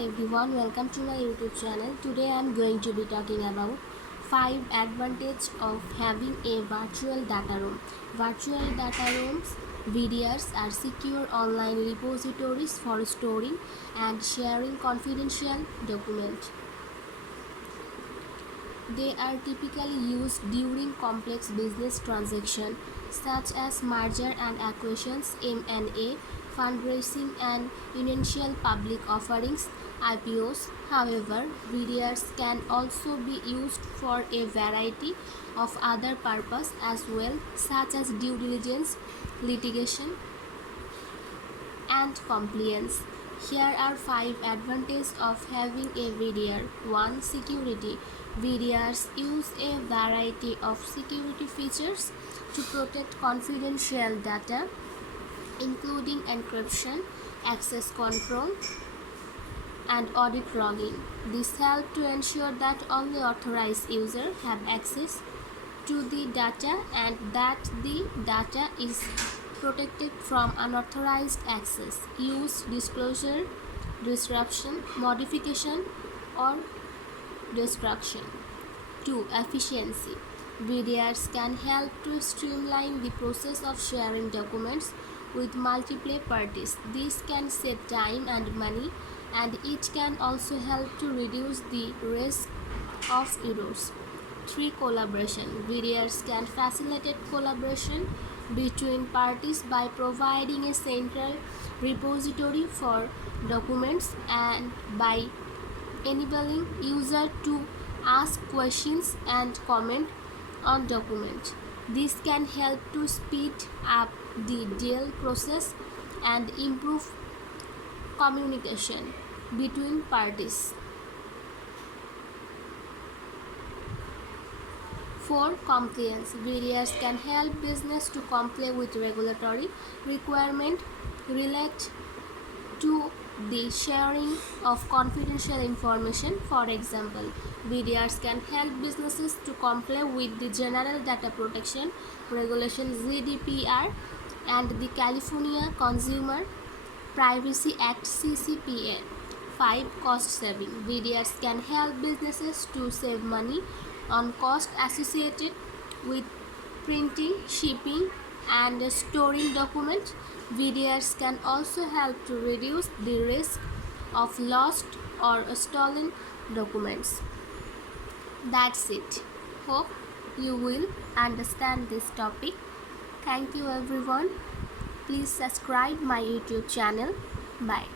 everyone, welcome to my YouTube channel. Today I am going to be talking about 5 advantages of having a virtual data room. Virtual data rooms VDRs are secure online repositories for storing and sharing confidential documents. They are typically used during complex business transactions such as merger and acquisitions, M&A, fundraising, and initial public offerings (IPOs). However, VDRs can also be used for a variety of other purposes as well, such as due diligence, litigation, and compliance. Here are 5 advantages of having a VDR. 1. Security. VDRs use a variety of security features to protect confidential data, including encryption, access control, and audit logging. This helps to ensure that only authorized users have access to the data and that the data is protected from unauthorized access, use, disclosure, disruption, modification, or destruction. 2. Efficiency. VDRs can help to streamline the process of sharing documents with multiple parties. This can save time and money, and it can also help to reduce the risk of errors. 3. Collaboration. VDRs can facilitate collaboration between parties by providing a central repository for documents and by enabling users to ask questions and comment on documents. This can help to speed up the deal process and improve communication between parties. 4. Compliance. VDRs can help business to comply with regulatory requirements related to the sharing of confidential information. For example, VDRs can help businesses to comply with the General Data Protection Regulation (GDPR) and the California Consumer Privacy Act (CCPA). 5. Cost saving. VDRs can help businesses to save money on costs associated with printing, shipping, and storing documents. VDRs can also help to reduce the risk of lost or stolen documents. That's it. Hope you will understand this topic. Thank you everyone. Please subscribe my YouTube channel. Bye.